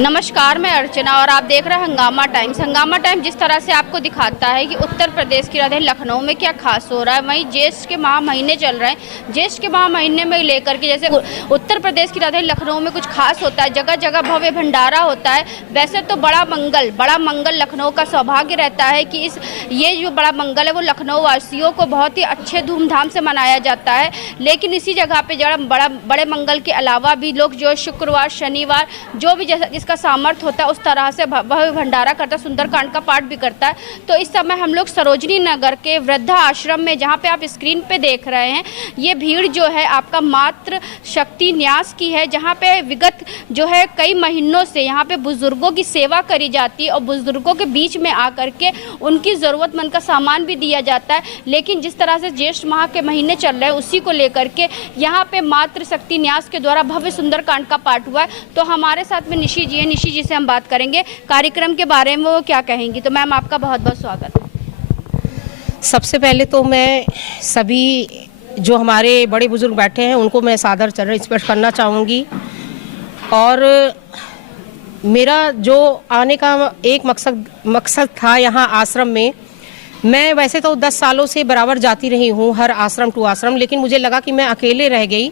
नमस्कार, मैं अर्चना और आप देख रहे हैं हंगामा टाइम्स। हंगामा टाइम्स जिस तरह से आपको दिखाता है कि उत्तर प्रदेश की राजधानी लखनऊ में क्या खास हो रहा है, वहीं ज्येष्ठ के माह महीने चल रहे हैं। ज्येष्ठ के माह महीने में लेकर के जैसे उत्तर प्रदेश की राजधानी लखनऊ में कुछ खास होता है, जगह जगह भव्य भंडारा होता है। वैसे तो बड़ा मंगल लखनऊ का सौभाग्य रहता है कि ये जो बड़ा मंगल है वो लखनऊ वासियों को बहुत ही अच्छे धूमधाम से मनाया जाता है। लेकिन इसी जगह पे बड़े मंगल के अलावा भी लोग जो शुक्रवार शनिवार जो भी जिसका सामर्थ्य होता है उस तरह से भव्य भंडारा करता है, सुंदरकांड का पाठ भी करता है। तो इस समय हम लोग सरोजनी नगर के वृद्धा आश्रम में, जहाँ पे आप स्क्रीन पे देख रहे हैं, ये भीड़ जो है आपका मातृ शक्ति न्यास की है, जहाँ पे विगत जो है कई महीनों से यहाँ पे बुजुर्गों की सेवा करी जाती है और बुजुर्गों के बीच में आकर के उनकी ज़रूरतमंद का सामान भी दिया जाता है। लेकिन जिस तरह से ज्येष्ठ माह के महीने चल रहे हैं उसी को लेकर के यहाँ पे मातृ शक्ति न्यास के द्वारा भव्य सुंदरकांड का पाठ हुआ है। तो हमारे साथ में निशी जी है, निशी जी से हम बात करेंगे कार्यक्रम के बारे में, वो क्या कहेंगी। तो मैम आपका बहुत बहुत स्वागत है। सबसे पहले तो मैं सभी जो हमारे बड़े बुजुर्ग बैठे हैं उनको मैं सादर चरण स्पर्श करना चाहूँगी। और मेरा जो आने का एक मकसद था यहाँ आश्रम में, मैं वैसे तो 10 सालों से बराबर जाती रही हूँ हर आश्रम टू आश्रम, लेकिन मुझे लगा कि मैं अकेले रह गई,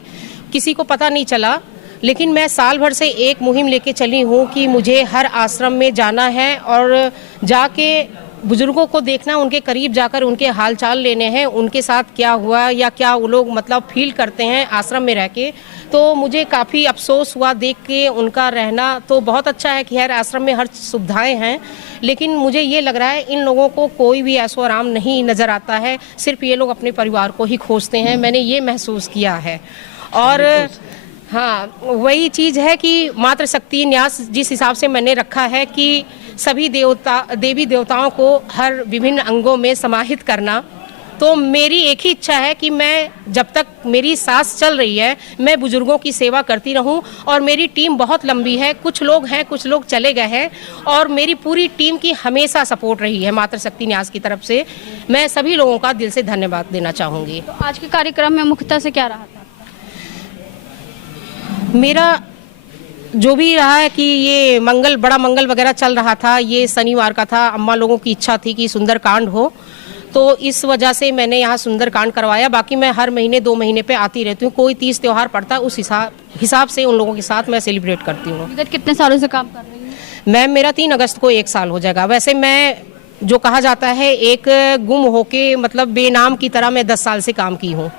किसी को पता नहीं चला। लेकिन मैं साल भर से एक मुहिम लेके चली हूँ कि मुझे हर आश्रम में जाना है और जाके बुजुर्गों को देखना, उनके करीब जाकर उनके हाल चाल लेने हैं, उनके साथ क्या हुआ या क्या वो लोग मतलब फील करते हैं आश्रम में रह के। तो मुझे काफ़ी अफसोस हुआ देख के उनका रहना। तो बहुत अच्छा है कि हर आश्रम में हर सुविधाएं हैं, लेकिन मुझे ये लग रहा है इन लोगों को कोई भी ऐशो आराम नहीं नज़र आता है, सिर्फ ये लोग अपने परिवार को ही खोजते हैं। मैंने ये महसूस किया है। और हाँ, वही चीज़ है कि मातृ शक्ति न्यास जिस हिसाब से मैंने रखा है कि सभी देवी देवताओं को हर विभिन्न अंगों में समाहित करना, तो मेरी एक ही इच्छा है कि मैं जब तक मेरी सांस चल रही है मैं बुजुर्गों की सेवा करती रहूं। और मेरी टीम बहुत लंबी है, कुछ लोग हैं, कुछ लोग चले गए हैं, और मेरी पूरी टीम की हमेशा सपोर्ट रही है मातृ शक्ति न्यास की तरफ से। मैं सभी लोगों का दिल से धन्यवाद देना चाहूँगी। तो आज के कार्यक्रम में मुख्यतः से क्या रहा था? मेरा जो भी रहा है कि ये बड़ा मंगल वगैरह चल रहा था, ये शनिवार का था। अम्मा लोगों की इच्छा थी कि सुंदरकांड हो, तो इस वजह से मैंने यहाँ सुंदरकांड करवाया। बाकी मैं हर महीने 2 महीने पे आती रहती हूँ, कोई 30 त्यौहार पड़ता है उस हिसाब से उन लोगों के साथ मैं सेलिब्रेट करती हूँ। कितने सालों से काम कर रही हैं? मैम मेरा 3 अगस्त को 1 साल हो जाएगा। वैसे मैं जो कहा जाता है एक गुम होके मतलब बेनाम की तरह मैं 10 साल से काम की हूँ,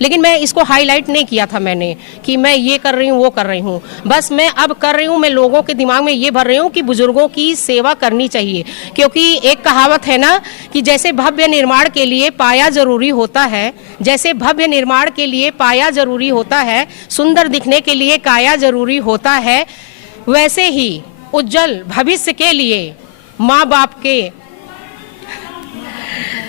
लेकिन मैं इसको हाईलाइट नहीं किया था मैंने कि मैं ये कर रही हूँ वो कर रही हूँ। बस मैं अब कर रही हूँ, मैं लोगों के दिमाग में ये भर रही हूँ कि बुजुर्गों की सेवा करनी चाहिए। क्योंकि एक कहावत है ना कि जैसे भव्य निर्माण के लिए पाया जरूरी होता है, जैसे भव्य निर्माण के लिए पाया जरूरी होता है, सुंदर दिखने के लिए काया जरूरी होता है, वैसे ही उज्जवल भविष्य के लिए माँ बाप के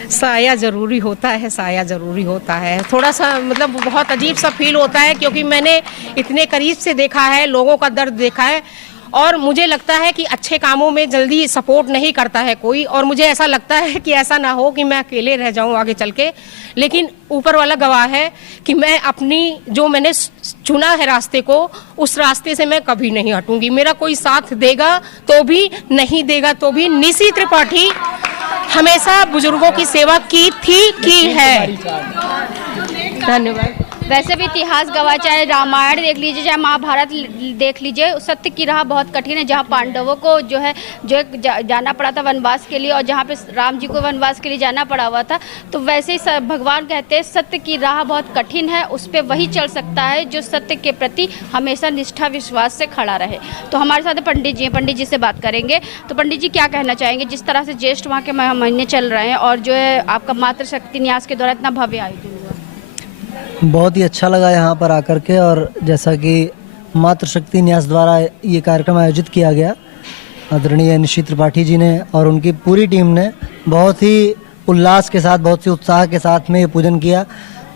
साया ज़रूरी होता है, साया ज़रूरी होता है। थोड़ा सा मतलब बहुत अजीब सा फील होता है, क्योंकि मैंने इतने करीब से देखा है, लोगों का दर्द देखा है, और मुझे लगता है कि अच्छे कामों में जल्दी सपोर्ट नहीं करता है कोई, और मुझे ऐसा लगता है कि ऐसा ना हो कि मैं अकेले रह जाऊं आगे चल के। लेकिन ऊपर वाला गवाह है कि मैं अपनी जो मैंने चुना है रास्ते को, उस रास्ते से मैं कभी नहीं हटूंगी। मेरा कोई साथ देगा तो भी, नहीं देगा तो भी। निशी त्रिपाठी हमेशा बुजुर्गों की सेवा की है। धन्यवाद। वैसे भी इतिहास गवाह, चाहे रामायण देख लीजिए चाहे महाभारत देख लीजिए, सत्य की राह बहुत कठिन है। जहाँ पांडवों को जो जाना पड़ा था वनवास के लिए, और जहाँ पे राम जी को वनवास के लिए जाना पड़ा हुआ था, तो वैसे ही भगवान कहते हैं सत्य की राह बहुत कठिन है, उस पर वही चल सकता है जो सत्य के प्रति हमेशा निष्ठा विश्वास से खड़ा रहे। तो हमारे साथ पंडित जी हैं, पंडित जी से बात करेंगे। तो पंडित जी क्या कहना चाहेंगे, जिस तरह से ज्येष्ठ माह के महीने चल रहे हैं और जो है आपका मातृ शक्ति न्यास के द्वारा इतना भव्य आयोजन हुआ? बहुत ही अच्छा लगा यहाँ पर आकर के। और जैसा कि मातृ शक्ति न्यास द्वारा ये कार्यक्रम आयोजित किया गया, आदरणीय निशी त्रिपाठी जी ने और उनकी पूरी टीम ने बहुत ही उल्लास के साथ, बहुत ही उत्साह के साथ में ये पूजन किया।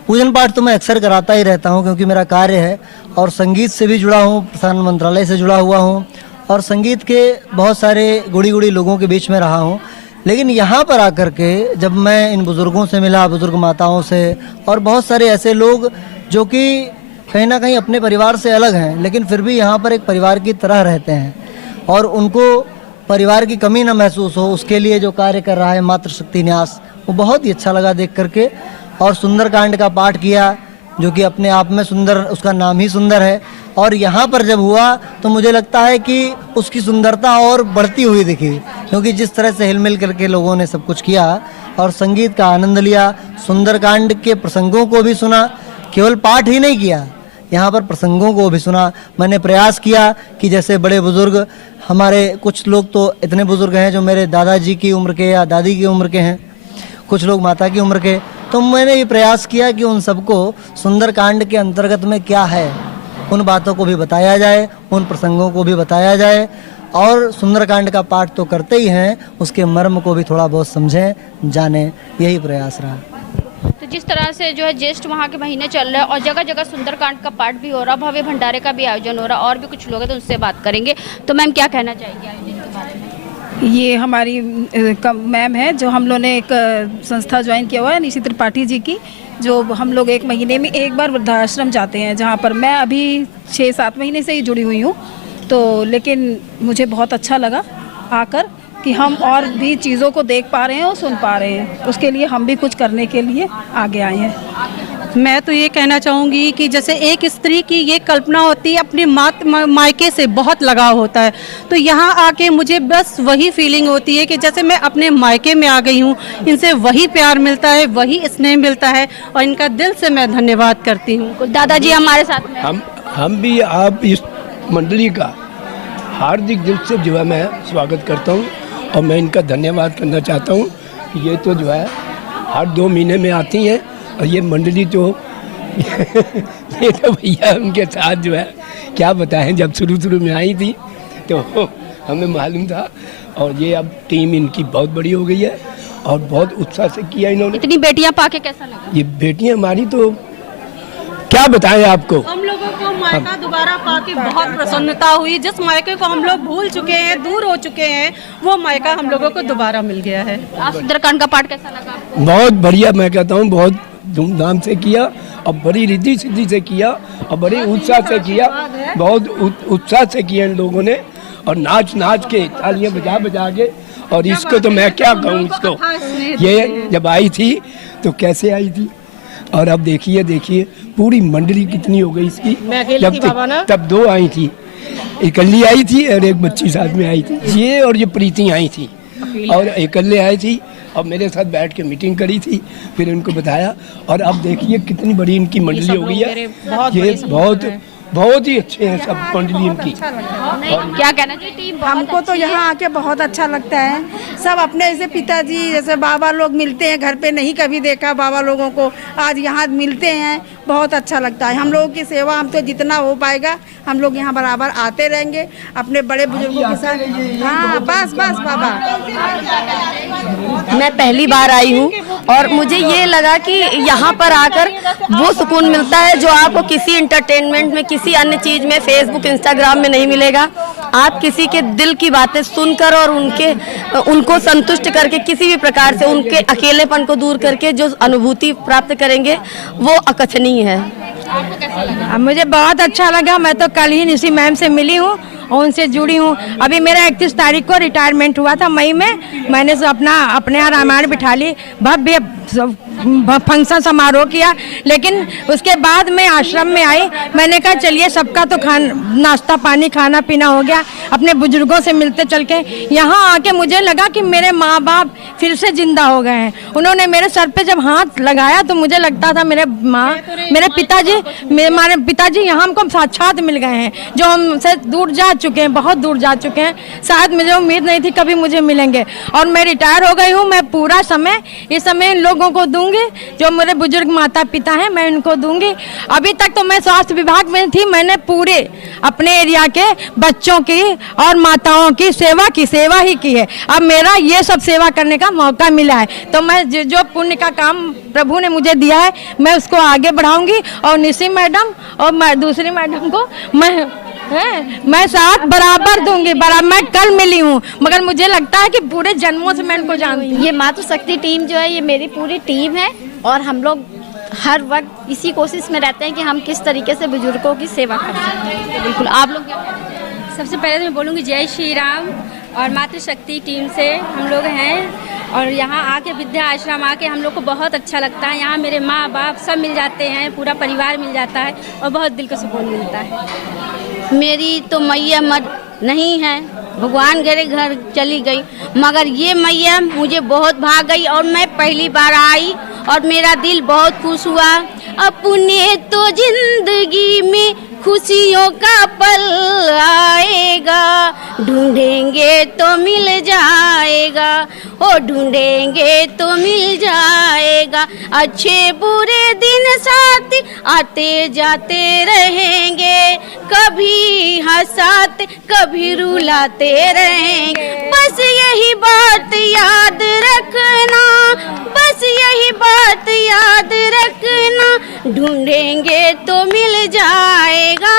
पूजन पाठ तो मैं अक्सर कराता ही रहता हूँ, क्योंकि मेरा कार्य है, और संगीत से भी जुड़ा हूँ, प्रसारण मंत्रालय से जुड़ा हुआ हूँ, और संगीत के बहुत सारे गुड़ी लोगों के बीच में रहा हूँ। लेकिन यहाँ पर आकर के जब मैं इन बुज़ुर्गों से मिला, बुज़ुर्ग माताओं से, और बहुत सारे ऐसे लोग जो कि कहीं ना कहीं अपने परिवार से अलग हैं, लेकिन फिर भी यहाँ पर एक परिवार की तरह रहते हैं, और उनको परिवार की कमी ना महसूस हो, उसके लिए जो कार्य कर रहा है मातृशक्ति न्यास, वो बहुत ही अच्छा लगा देख करके। और सुंदरकांड का पाठ किया, जो कि अपने आप में सुंदर, उसका नाम ही सुंदर है। और यहाँ पर जब हुआ तो मुझे लगता है कि उसकी सुंदरता और बढ़ती हुई दिखी, क्योंकि जिस तरह से हिलमिल करके लोगों ने सब कुछ किया और संगीत का आनंद लिया, सुंदरकांड के प्रसंगों को भी सुना, केवल पाठ ही नहीं किया, यहाँ पर प्रसंगों को भी सुना। मैंने प्रयास किया कि जैसे बड़े बुजुर्ग, हमारे कुछ लोग तो इतने बुजुर्ग हैं जो मेरे दादाजी की उम्र के या दादी की उम्र के हैं, कुछ लोग माता की उम्र के, तो मैंने ये प्रयास किया कि उन सबको सुंदरकांड के अंतर्गत में क्या है उन बातों को भी बताया जाए, उन प्रसंगों को भी बताया जाए, और सुंदरकांड का पाठ तो करते ही हैं, उसके मर्म को भी थोड़ा बहुत समझें, जानें, यही प्रयास रहा। तो जिस तरह से जो है ज्येष्ठ माह के महीने चल रहे हैं और जगह जगह सुंदरकांड का पाठ भी हो रहा, भव्य भंडारे का भी आयोजन हो रहा, और भी कुछ लोग हैं तो उनसे बात करेंगे। तो मैम क्या कहना चाहेंगे आयोजन के बारे में? ये हमारी मैम है, जो हम लोग ने एक संस्था ज्वाइन किया हुआ है निशि त्रिपाठी जी की, जो हम लोग 1 महीने में एक बार वृद्धाश्रम जाते हैं, जहाँ पर मैं अभी 6-7 महीने से ही जुड़ी हुई हूँ। तो लेकिन मुझे बहुत अच्छा लगा आकर कि हम और भी चीज़ों को देख पा रहे हैं और सुन पा रहे हैं, उसके लिए हम भी कुछ करने के लिए आगे आए हैं। मैं तो ये कहना चाहूँगी कि जैसे एक स्त्री की ये कल्पना होती है, अपने मायके से बहुत लगाव होता है, तो यहाँ आके मुझे बस वही फीलिंग होती है कि जैसे मैं अपने मायके में आ गई हूँ, इनसे वही प्यार मिलता है, वही स्नेह मिलता है, और इनका दिल से मैं धन्यवाद करती हूँ। दादाजी हमारे साथ में, हम भी आप इस मंडली का हार्दिक दिल से जो है मैं स्वागत करता हूँ, और मैं इनका धन्यवाद करना चाहता हूँ कि ये तो जो है हर 2 महीने में आती हैं, और ये मंडली तो ये तो भैया उनके साथ जो है क्या बताएं, जब शुरू में आई थी तो हमें मालूम था, और ये अब टीम इनकी बहुत बड़ी हो गई है और बहुत उत्साह से किया इन्होंने। इतनी बेटियां पाके कैसा लगा? ये बेटियां हमारी तो क्या बताएं आपको, हम लोगों को मायका दोबारा पाके बहुत प्रसन्नता हुई। जिस मायके को हम लोग भूल चुके हैं, दूर हो चुके हैं, वो मायका हम लोगों को दोबारा मिल गया है। आप सुंदरकांड का पाठ कैसा लगा? बहुत बढ़िया, मैं कहता हूँ बहुत धूमधाम से किया और बड़ी रिद्धि सिद्धि से किया और बड़े उत्साह से किया, बहुत उत्साह से किया इन लोगों ने, और नाच के तालियां बजा के। और इसको तो मैं क्या कहूँ, इसको ये जब आई थी तो कैसे आई थी, और अब देखिए पूरी मंडली कितनी हो गई इसकी। तब 2 आई थी, इकल्ली आई थी और एक बच्ची साथ में आई थी, ये और ये प्रीति आई थी, और इकल्ले आई थी और मेरे साथ बैठ के मीटिंग करी थी, फिर इनको बताया, और अब देखिए कितनी बड़ी इनकी मंडली हो गई है। ये बहुत ही अच्छे हैं सब मंडली इनकी। क्या कहना चाहिए टीम? हमको तो यहाँ आके बहुत अच्छा लगता है, सब अपने जैसे पिताजी जैसे बाबा लोग मिलते हैं, घर पे नहीं कभी देखा बाबा लोगों को, आज यहाँ मिलते हैं, बहुत अच्छा लगता है। हम लोगों की सेवा हम तो जितना हो पाएगा हम लोग यहाँ बराबर आते रहेंगे अपने बड़े बुजुर्गों के साथ। हाँ बस बाबा। मैं पहली बार आई हूँ और मुझे ये लगा कि यहाँ पर आकर वो सुकून मिलता है जो आपको किसी इंटरटेनमेंट में, किसी अन्य चीज में, फेसबुक इंस्टाग्राम में नहीं मिलेगा। आप किसी के दिल की बातें सुनकर और उनको संतुष्ट करके, किसी भी प्रकार से उनके अकेलेपन को दूर करके जो अनुभूति प्राप्त करेंगे वो अकथनीय है। मुझे बहुत अच्छा लगा। मैं तो कल ही निशी मैम से मिली हूँ और उनसे जुड़ी हूँ। अभी मेरा 31 तारीख को रिटायरमेंट हुआ था मई में। मैंने अपने यहाँ रामायण बिठा ली, भव्य फंक्शन समारोह किया, लेकिन उसके बाद मैं आश्रम में आई। मैंने कहा चलिए सबका तो नाश्ता पानी खाना पीना हो गया, अपने बुजुर्गों से मिलते चल के यहाँ आके मुझे लगा कि मेरे माँ बाप फिर से जिंदा हो गए हैं। उन्होंने मेरे सर पे जब हाथ लगाया तो मुझे लगता था मेरे पिताजी यहाँ हमको साक्षात मिल गए हैं, जो हमसे दूर जा चुके हैं, बहुत दूर जा चुके हैं। शायद मुझे उम्मीद नहीं थी कभी मुझे मिलेंगे, और मैं रिटायर हो गई हूँ। मैं पूरा समय इस समय इन लोगों को दूंगी, जो मेरे बुजुर्ग माता पिता हैं मैं इनको दूंगी। अभी तक तो मैं स्वास्थ्य विभाग में थी, मैंने पूरे अपने एरिया के बच्चों की और माताओं की सेवा ही की है। अब मेरा ये सब सेवा करने का मौका मिला है, तो मैं जो पुण्य का काम प्रभु ने मुझे दिया है मैं उसको आगे बढ़ाऊंगी। और निशी मैडम और दूसरी मैडम को मैं साथ बराबर दूंगी। मैं कल मिली हूँ, मगर मुझे लगता है कि पूरे जन्मों से मैं इनको जानती हूँ। ये मातृशक्ति टीम जो है ये मेरी पूरी टीम है, और हम लोग हर वक्त इसी कोशिश में रहते हैं कि हम किस तरीके से बुजुर्गों की सेवा कर सकते हैं। बिल्कुल। आप लोग क्या? सबसे पहले तो मैं बोलूँगी जय श्री राम। और मातृशक्ति टीम से हम लोग हैं और यहाँ आके विद्या आश्रम आके हम लोग को बहुत अच्छा लगता है। यहाँ मेरे माँ बाप सब मिल जाते हैं, पूरा परिवार मिल जाता है और बहुत दिल को सुकून मिलता है। मेरी तो मैया मर नहीं है, भगवान के घर चली गई, मगर ये मैया मुझे बहुत भाग गई और मैं पहली बार आई और मेरा दिल बहुत खुश हुआ। अपने तो जिंदगी में खुशियों का पल आएगा, ढूंढेंगे तो मिल जाएगा, ओ ढूंढेंगे तो मिल जाएगा। अच्छे बुरे दिन साथ आते जाते रहेंगे, कभी हंसाते कभी रुलाते रहेंगे। बस यही बात याद रखना, बस यही बात याद रखना, ढूंढेंगे तो मिल जाएगा,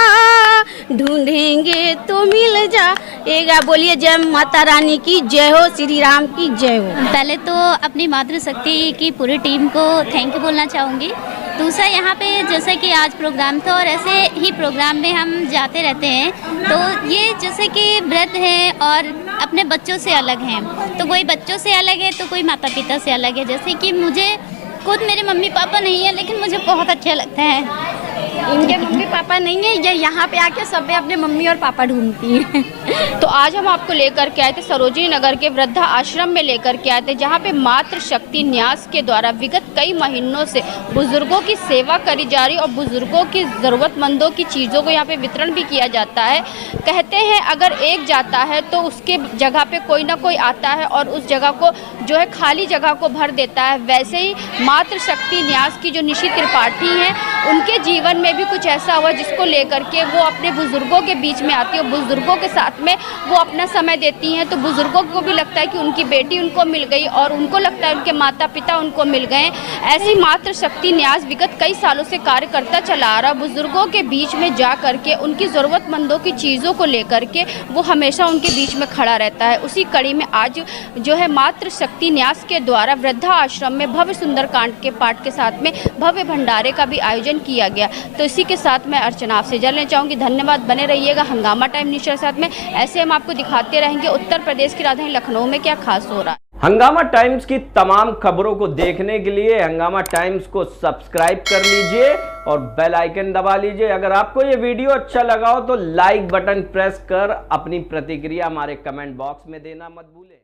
ढूंढेंगे तो मिल जाएगा। बोलिए जय माता रानी की जय हो, श्री राम की जय हो। पहले तो अपनी मातृशक्ति की पूरी टीम को थैंक यू बोलना चाहूँगी। दूसरा, यहाँ पे जैसे कि आज प्रोग्राम था और ऐसे ही प्रोग्राम में हम जाते रहते हैं, तो ये जैसे कि व्रत है और अपने बच्चों से अलग हैं, तो कोई बच्चों से अलग है तो कोई माता पिता से अलग है। जैसे कि मुझे खुद मेरे मम्मी पापा नहीं है, लेकिन मुझे बहुत अच्छा लगता है। इनके मम्मी पापा नहीं है, ये यहाँ पे आके सब अपने मम्मी और पापा ढूंढती हैं। तो आज हम आपको लेकर के आए थे सरोजिनी नगर के वृद्धा आश्रम में लेकर के आए थे, जहाँ पे मातृशक्ति न्यास के द्वारा विगत कई महीनों से बुजुर्गों की सेवा करी जा रही और बुजुर्गों की ज़रूरतमंदों की चीज़ों को यहाँ पे वितरण भी किया जाता है। कहते हैं अगर एक जाता है तो उसके जगह पे कोई ना कोई आता है और उस जगह को जो है खाली जगह को भर देता है। वैसे ही मातृशक्ति न्यास की जो निशि त्रिपाठी हैं, उनके जीवन में भी कुछ ऐसा हुआ जिसको लेकर के वो अपने बुजुर्गों के बीच में आती है, बुजुर्गों के साथ में वो अपना समय देती हैं। तो बुजुर्गों को भी लगता है कि उनकी बेटी उनको मिल गई और उनको लगता है उनके माता पिता उनको मिल गए। ऐसी मातृशक्ति न्यास विगत कई सालों से कार्य करता चला आ रहा, बुजुर्गों के बीच में जा करके उनकी ज़रूरतमंदों की चीज़ों को लेकर के वो हमेशा उनके बीच में खड़ा रहता है। उसी कड़ी में आज जो है मातृशक्ति न्यास के द्वारा वृद्धा आश्रम में भव्य सुंदरकांड के पाठ के साथ में भव्य भंडारे का भी आयोजन किया गया। तो इसी के साथ मैं अर्चना आपसे जानना चाहूँगी। धन्यवाद, बने रहिएगा हंगामा टाइम न्यूज़ के साथ में। ऐसे हम आपको दिखाते रहेंगे उत्तर प्रदेश की राजधानी लखनऊ में क्या खास हो रहा है। हंगामा टाइम्स की तमाम खबरों को देखने के लिए हंगामा टाइम्स को सब्सक्राइब कर लीजिए और बेल आइकन दबा लीजिए। अगर आपको ये वीडियो अच्छा लगा हो तो लाइक बटन प्रेस कर अपनी प्रतिक्रिया हमारे कमेंट बॉक्स में देना मत भूलें।